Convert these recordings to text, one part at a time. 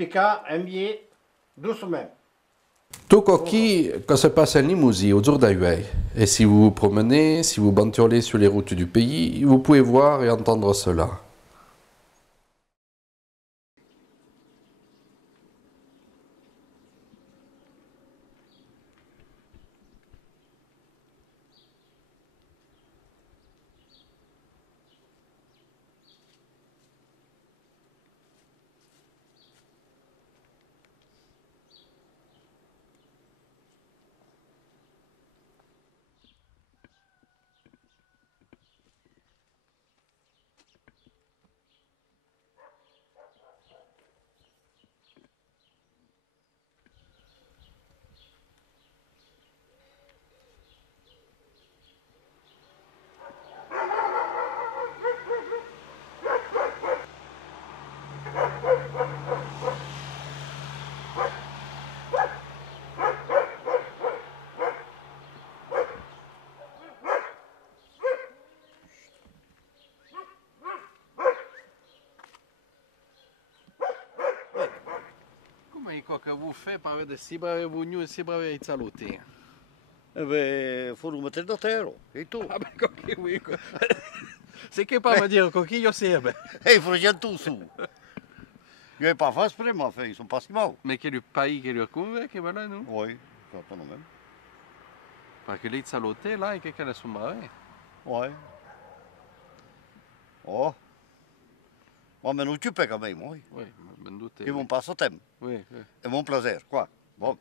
piquer un billet doucement. Tout coquille, quand se passe en Limousin autour d'Ahuay. Et si vous vous promenez, si vous banturlez sur les routes du pays, vous pouvez voir et entendre cela. Come che vous faites per avere si bravi bugni e si bravi saluti? Eh beh, fuori mettere da terra, e tu? Ah ben coquille, oui. C'est che pas me dire coquille, io sais. E fruggiamo tu su. Io n'ai pas fait exprès, mais enfin, ils sont pas si mal. Mais che le pays che lui convainc, che voilà, non? Oui, certainement même. Perché lì saluti là e che ne sono bravi. Oui. Oh. Ma me non tu pèques quand même, oui. Oui, ben doute. C'est mon passatemps. Oui, oui. Et mon plaisir, quoi. Bon.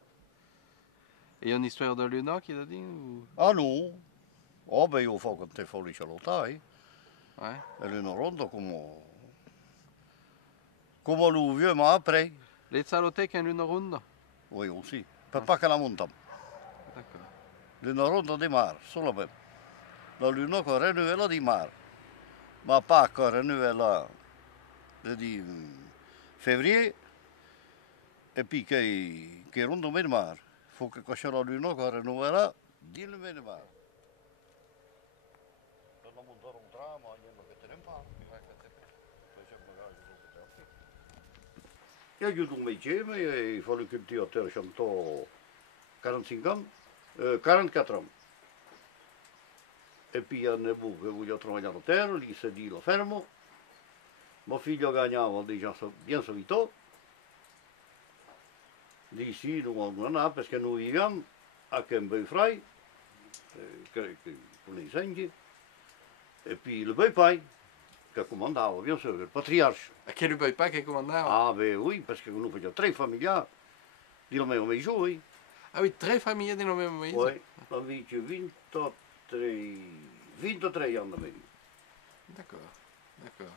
E une histoire de Luna qui t'a dit ou... Ah non. Oh, ben io fa con te fuori cialottai. Ouais. E lui non rondo come lui vieux m'a appris. Les saluti che Luna ronda? Oui, aussi. Per pas che la montagne. D'accord. Luna ronda di mare, solamente. La luna che renouvela di mare. Ma pas che renouvela di février. E puis che ronda di mare. Faut che c'è la luna che renouvela di mare. Per la montare un tramo, niente che te ne fa. Il y a eu un métier, mais il faut le cultivateur chanter 45 ans, 44 ans. E poi hanno avuto che voglio lavorare a terra, lì si di la fermo. Mio figlio guadagnava già bien subito. Lì sì, non ha, perché noi viviamo a Kembeufrei, con i segni. E poi il Beipai, che comandava, bien sûr, il patriarche. E che lui pas che comandava? Ah, ben oui, parce que nous faisions 3 familles, di la même maison, oui. Ah oui, 3 famiglie di nome Moïse? Oui, la vita 23 anni meno. D'accord, d'accord.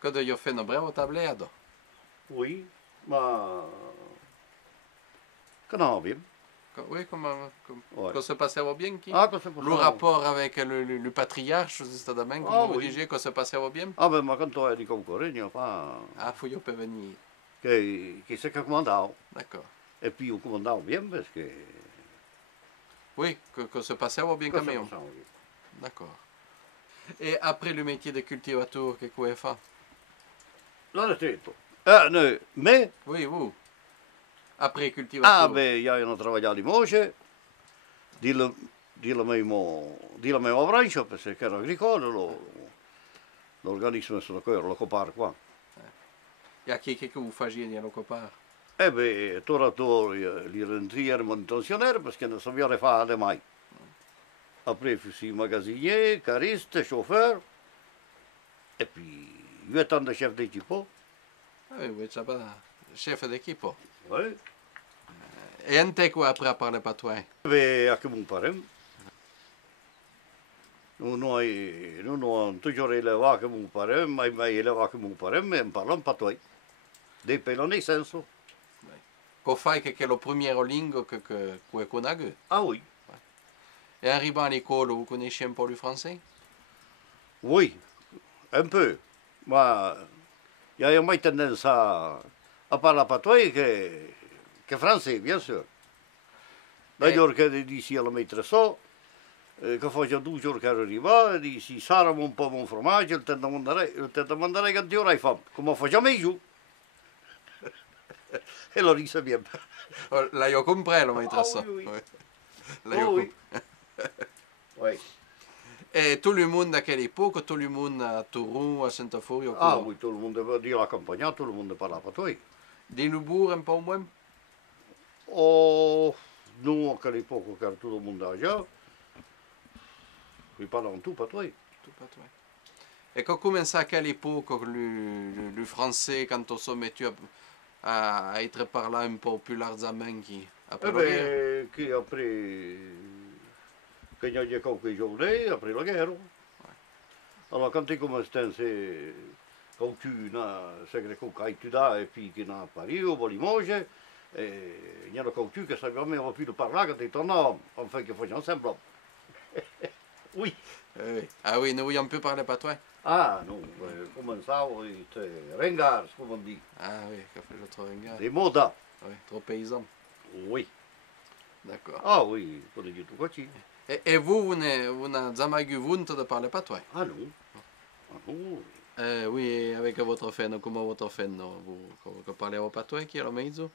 Quando io fai un bravo tableado? Oui, ma... Che non abbiamo? Oui, Ouais. que se passava bien qui? Ah, cosa Le possiamo? rapport avec le patriarche, giustamente, come Ah, vous oui. disiez, que se passava bien? Ah, ben, ma quando è di concorrenza, fa... Ah, faut io per venire. Che se che comandavo. D'accord. E poi io comandavo bien, perché... Oui, que se passava bien quand même. D'accord. Et après le métier de cultivateur, che quoi fa? L'ho detto. No, me? Oui, vous. Après cultivateur. Ah, beh, io ho lavorato a Limoges, di la mia branca, perché era agricolo, l'organismo sono qua, lo copar qua. E a che vous faisiez nello copar? Eh beh, li rentrieri manutenzionieri perché non sapevano fare mai. Après, fussi magasinier, cariste, chauffeur, e poi 8 anni chef d'équipe. Ah oui, oui, ça va. Chef d'équipe. Oui. E un te quoi après à parler pas toi? Beh, a che mon parem. Non ho toujours elevato che mon parem, mai elevato che mon parem, ma parlam pas toi. Dei pelo nel senso. Che fai che è la prima lingua che conosci? Ah oui. Et arrivant à l'école, vous connaissez un peu le français? Oui, un peu. Ma il y a mai tendance a parlare pas toi che français, bien sûr. D'ailleurs, che dici alla maîtresse, che faccio 2 giorni che arriva, dici, sarà un po' buon formaggio, il te manderei che ti avrai fatto, come facciamo io. Et lo dice bien. Oh, là, io comprendo, ma Ah, ça. oui, oui. Ouais. Là, io Oh, oui. comp- Oui. Et tout le monde à quelle époque, tout le monde à Tourou, à Saint-Aforio, Ah oui, tout le monde veut dire accompagnant, tout le monde parle pas toi. Des Loubourg un peu moins? Oh, nous, à quelle époque, quand tout le monde âgé, ils parlent tout pas toi. Tout pas toi. Et quand commence à quelle époque le français, quand on se met à être parlé un peu plus largement qui après Eh la guerre? bien, qui après, quand il y a quelques journées, après la guerre. Alors, quand tu commences à quand tu sais que tu as, et puis qu'il y a à Paris, au Limoges, il y a quand tu que ça jamais pu le parler quand tu es en homme, enfin, qu'il faut ensemble. Oui. Oui. Ah oui, nous on peut parler pas toi. Ah, non, comment ça, oui, c'est ringard, comme on dit. Ah oui, qu'a fait l'autre regard. Des modas. Oui, trop paysan. Oui. D'accord. Ah oui, pour dire tout quoi. Et vous n'avez jamais eu honte de parler pas toi? Ah non. Ah non. Oui, avec votre femme, comment votre femme, vous parlez pas toi qui est le mezzo?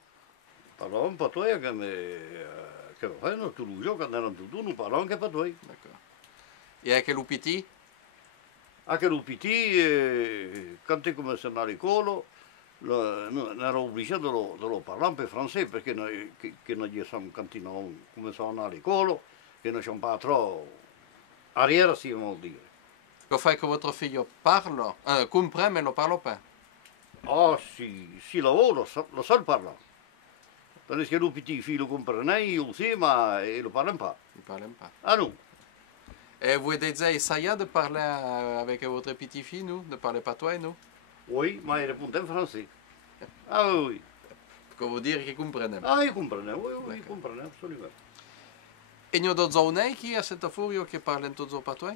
Parlavamo pas toi, che fanno tu lo gioco, andavano tutti, non parlavamo anche pas toi. D'accord. Et avec le petit? Anche l'UPT, quand tu commences à aller à l'école, on era obligé de lo parlare per français, perché noi, che noi siamo, quand nous commençons à l'école, che noi siamo pas trop arrière, si on veut dire. Qu'au fait que votre fille parle, comprend mais ne parle pas. Ah, si lavoro, lo so parlare. Tandis che l'UPT, lo comprenait, io sì, ma lo parla pas. Il ne parle pas. Ah non. Et vous avez déjà essayé de parler avec votre petit-fille, nous? De parler pas toi, nous? Oui, ma il répondait en français. Ah oui, oui. Pour vous dire qu'il comprenne. Ah, io comprendo, oui, io comprendo, assolutamente. Et nous d'autres zones qui à cette furio qui parlent tous pas toi?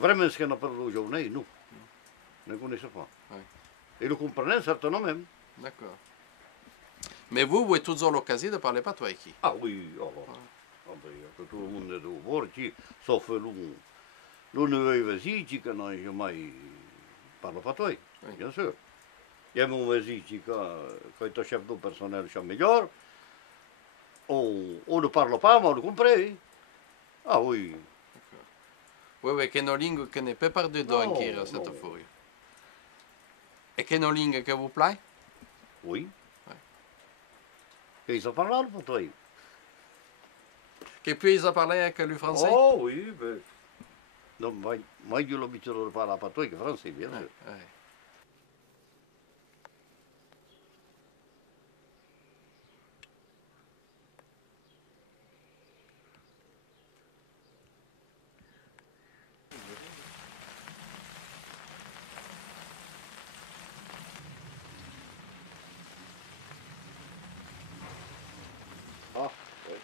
Vraiment, ce qu'on a parlé aujourd'hui, non. Ne connaissez pas. Oui. Et le comprenez certainement même. D'accord. Mais vous avez toujours l'occasion de parler pas toi qui? Ah oui, que tout le monde est au bord, sauf le neveu vas-y, qui n'a jamais parle pas toi, bien sûr. Il y a mon vas-y, qui quand est chef de personnel, c'est meilleur. On ne parle pas, mais on le comprend. Ah oui. Oui, oui, qu'une langue qui n'est pas par dedans Non, qui est à cette non. furio. Et qu'une langue qui vous plaît? Oui. Ouais. Et ils ont parlé pour toi. Que puis parler avec le français? Oh oui, ben. Non, moi, j'ai l'habitude de parler pas toi que français, bien sûr. Ouais. Ah, oui.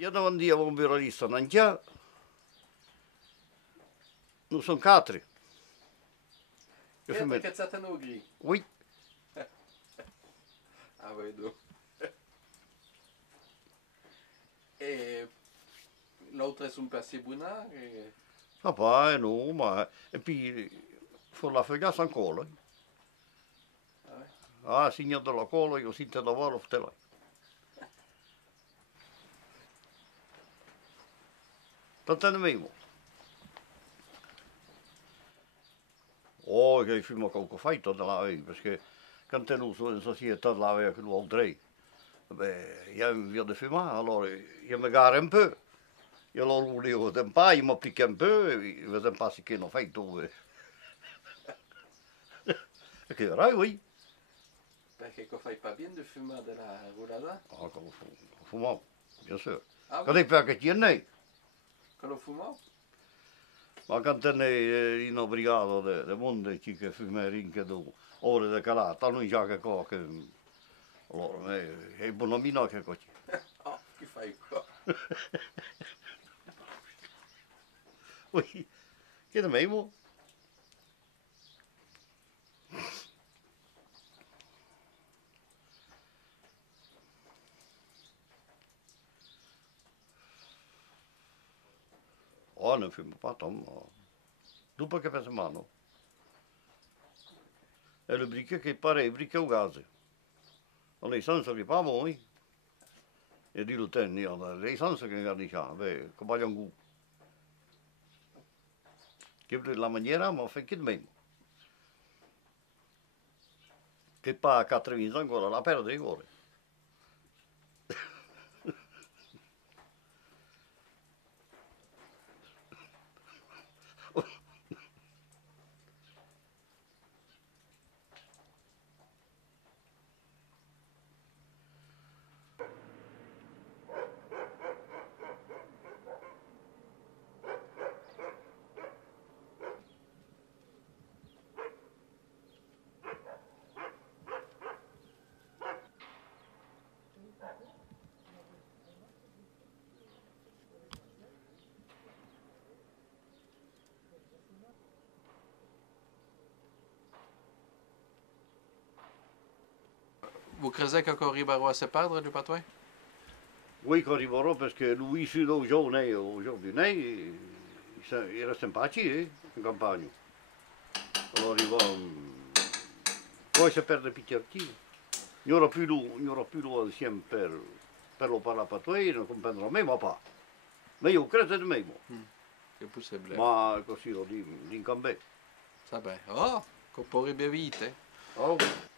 Il y en a un dia un buralista en Antia. Nous sommes quatre. Je fais mettre. gris. Oui. Ah oui, donc. Et l'autre est un passé bounard et... Ah pas, non, mais. Et puis, il faut la feuillasse encore. Ah ouais? Ah, signor della cola, io sento lavoro, te la. Tanto mesmo. Oh, che fumo con fatto da là, perché quando non sono società là che lo aldrei. Beh, io wilde fumare, allora io mi gare un po'. Io lo volevo un po', io mi picca un po', e vedo un po' se che non fai tu. E che rai, oui. Perché tu fai pas bien de fumer de la roulada? Ah, quand fumavo, bien sûr. Ah Quand oui, ik perché tiene, quand on fume? ma quando ne in brigata de monde che fumare in che do, ore de calata, non già che co che allora è buono mino che così. Oh, che fai qua? Oui, che da mesmo. Oh, non fumo pas tant. Dopo che penso mano. E le briche che pare briche o gaz. Non è senso che pa moi. E di lo tenni, è senso che gardi già, beh, che voglio un gu. Che la maniera, ma fa che mesmo. Che pa a 4 anni ancora la perde ore. Vous creusez qu'encore Ribaro à se perdre du patouin? Oui, quand arriverò perché lui si lo giovane aujourd'hui, il reste simpatico, in campagna. Allora arriva, poi si perde picchiartino. Non aura più lo insieme per lo parlare patouin, non comprenderò me, ma pas. Ma io credo di me, Che possibile. ma così lo dico, in cambè. Sa bene. Oh, che poi vite. Oh.